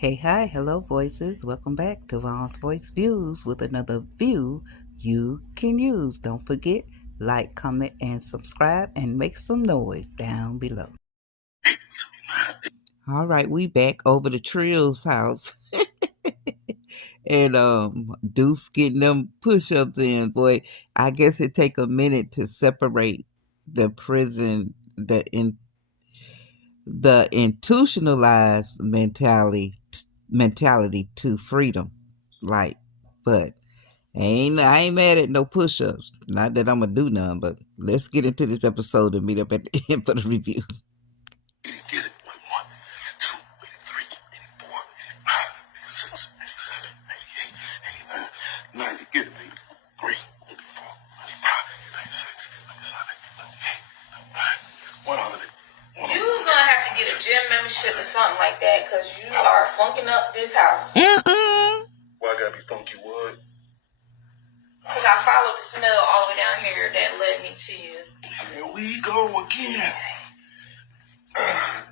Hey, hi, hello, voices. Welcome back to Vaughn's Voice Views with another view you can use. Don't forget, like, comment, and subscribe, and make some noise down below. All right, we back over the Trill's house, and Duce getting them push-ups in. Boy, I guess it take a minute to separate the prison, the institutionalized mentality to freedom, like, but I ain't mad at no push-ups. Not that I'm gonna do none, but let's get into this episode and meet up at the end for the review. Get it. 1, 2, 3, 4, 5, 6, 7, 88, 89, 90. Get it, baby. 3, 4, 95, 96, 97, 98, 100. You gonna have to get a gym membership or something like that, cause you are funking up this house. Why I gotta be funky wood? Cause I followed the smell all the way down here that led me to you. Here we go again.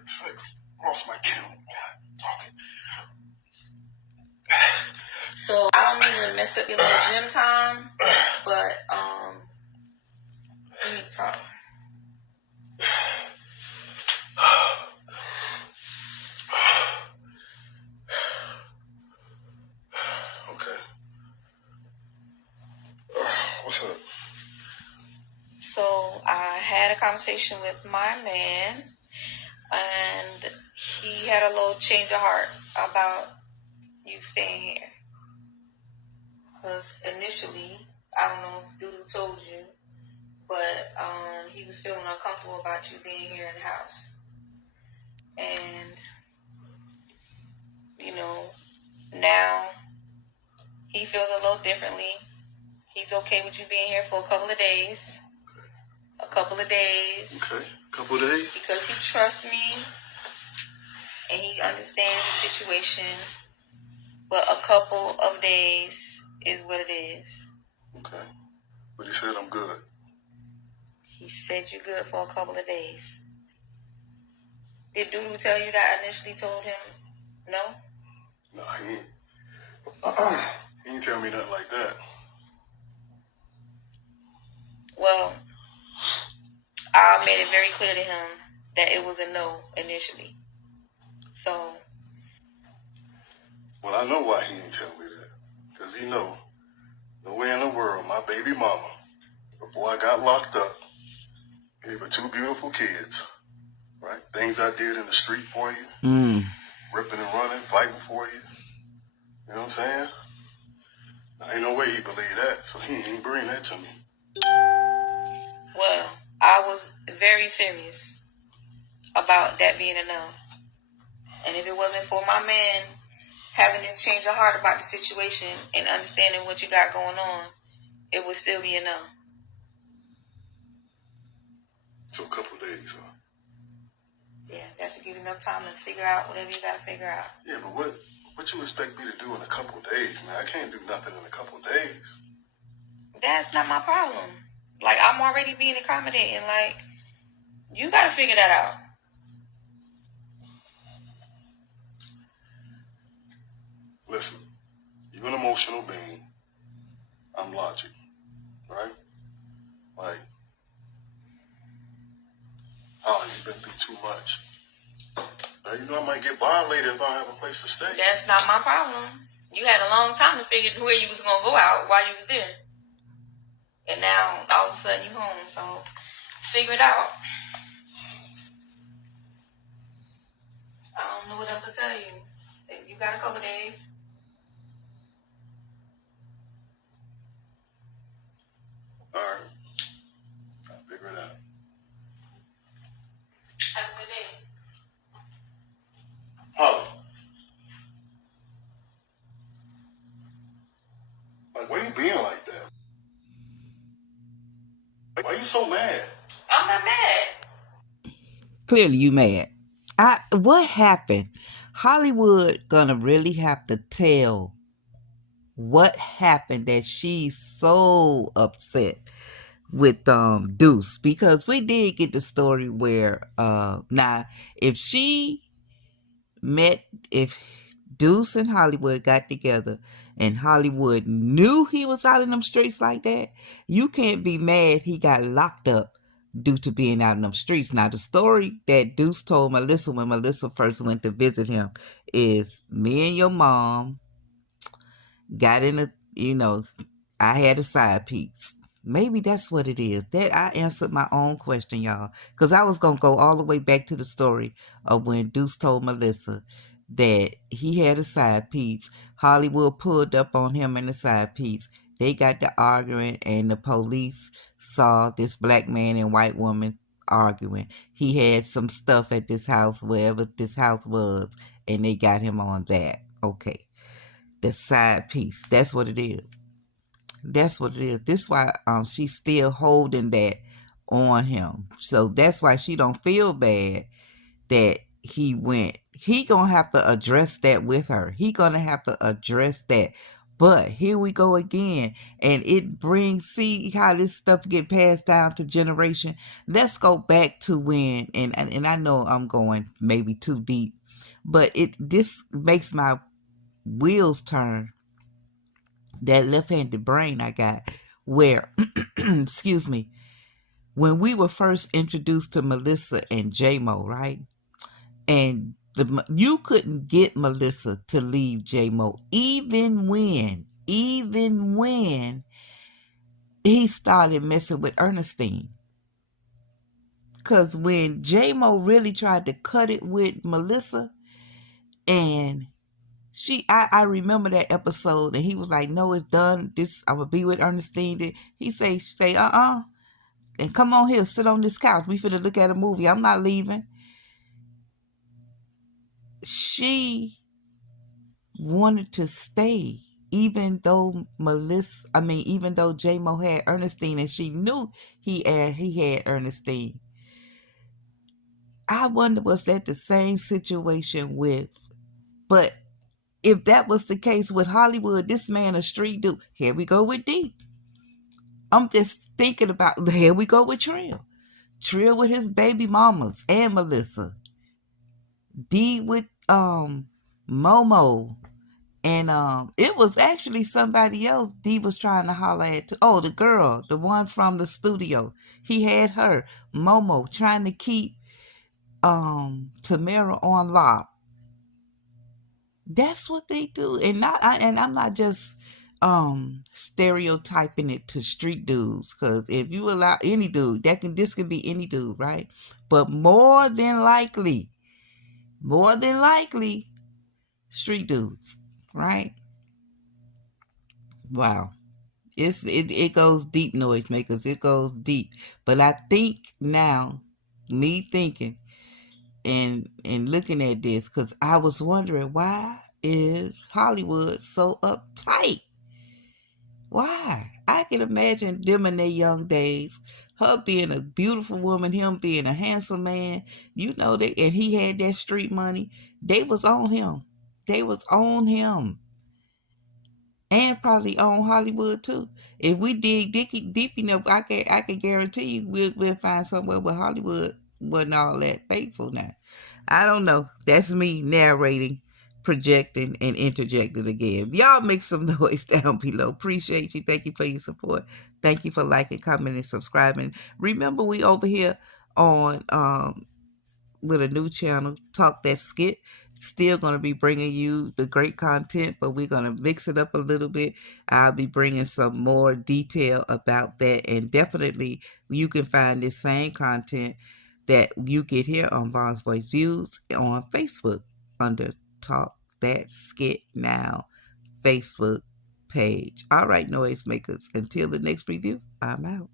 6. Lost my count. So I don't mean to mess up your little gym time, but we need to talk. Okay. What's up? So I had a conversation with my man, and he had a little change of heart about you staying here. Because initially, I don't know if Doodoo told you, but he was feeling uncomfortable about you being here in the house. And, now he feels a little differently. He's okay with you being here for a couple of days. Okay. Couple of days? Because he trusts me and he understands the situation. But a couple of days is what it is. Okay. But he said I'm good. He said you're good for a couple of days. Did Doodoo tell you that I initially told him no? No, he ain't. He didn't tell me nothing like that. Well, I made it very clear to him that it was a no initially. So. Well, I know why he didn't tell me that. Because he know, no way in the world, my baby mama, before I got locked up, gave her 2 beautiful kids. Right? Things I did in the street for you. Ripping and running, fighting for you. You know what I'm saying? There ain't no way he believed that, so he ain't bring that to me. Well, I was very serious about that being a no. And if it wasn't for my man having this change of heart about the situation and understanding what you got going on, it would still be a no. So a couple of days, huh? Yeah, that should give you enough time to figure out whatever you got to figure out. Yeah, but what you expect me to do in a couple of days, man? I can't do nothing in a couple of days. That's not my problem. Like, I'm already being accommodating. Like, you got to figure that out. Listen, you're an emotional being. I'm logic, right? Like, oh, you've been through too much. I might get violated if I don't have a place to stay. That's not my problem. You had a long time to figure where you was going to go out while you was there. And now, all of a sudden, you home. So, figure it out. I don't know what else to tell you. You got a couple days. All right. I'll figure it out. Have a good day. Holly. Like, why you being like that? Why you so mad? I'm not mad. Clearly, you mad. What happened? Hollywood gonna really have to tell what happened that she's so upset with Duece, because we did get the story where now if Duece and Hollywood got together, and Hollywood knew he was out in them streets like that, you can't be mad he got locked up due to being out in them streets. Now, the story that Duece told Melissa when Melissa first went to visit him is, me and your mom got in a, I had a side piece. Maybe that's what it is. That I answered my own question, y'all. Because I was going to go all the way back to the story of when Duece told Melissa that he had a side piece. Hollywood pulled up on him in the side piece. They got to arguing, and the police saw this black man and white woman arguing. He had some stuff at this house, wherever this house was, and they got him on that. Okay. The side piece. That's what it is. That's what it is. This is why she's still holding that on him. So that's why she don't feel bad that he went. He gonna have to address that with her. He gonna have to address that. But here we go again, and it brings, see how this stuff get passed down to generation. Let's go back to when, and I know I'm going maybe too deep, but this makes my wheels turn. That left-handed brain I got, where excuse me, when we were first introduced to Melissa and J-Mo, right? And you couldn't get Melissa to leave J-Mo, even when he started messing with Ernestine. Because when J-Mo really tried to cut it with Melissa, and I remember that episode, and he was like, "No, it's done. This, I'm gonna be with Ernestine." He say, and come on here, sit on this couch. We finna look at a movie. I'm not leaving. She wanted to stay, even though even though J-Mo had Ernestine, and she knew he had Ernestine. I wonder, was that the same situation with? But if that was the case with Hollywood, this man a street dude. Here we go with D. I'm just thinking about, here we go with Trill. Trill with his baby mamas and Melissa. D with Momo. And it was actually somebody else D was trying to holler at. Oh, the girl, the one from the studio. He had her, Momo, trying to keep Tamara on lock. That's what they do. And I'm not just stereotyping it to street dudes, because if you allow any dude, this can be any dude, right? But more than likely, street dudes, right? Wow. It goes deep, noisemakers. It goes deep. But I think now, me thinking and looking at this, because I was wondering, why is Hollywood so uptight? Why? I can imagine them in their young days, her being a beautiful woman, him being a handsome man, and he had that street money. They was on him. They was on him. And probably on Hollywood too. If we dig deep enough, I can guarantee you we'll find somewhere where Hollywood wasn't all that faithful now. I don't know. That's me narrating, projecting, and interjecting again. Y'all make some noise down below. Appreciate you. Thank you for your support. Thank you for liking, commenting, subscribing. Remember, we over here on with a new channel, Talk That Skit. Still going to be bringing you the great content, but we're going to mix it up a little bit. I'll be bringing some more detail about that, and definitely you can find this same content that you get here on Vaughn's Voice Views on Facebook under Talk That Skit Now Facebook page. All right, noisemakers, until the next review, I'm out.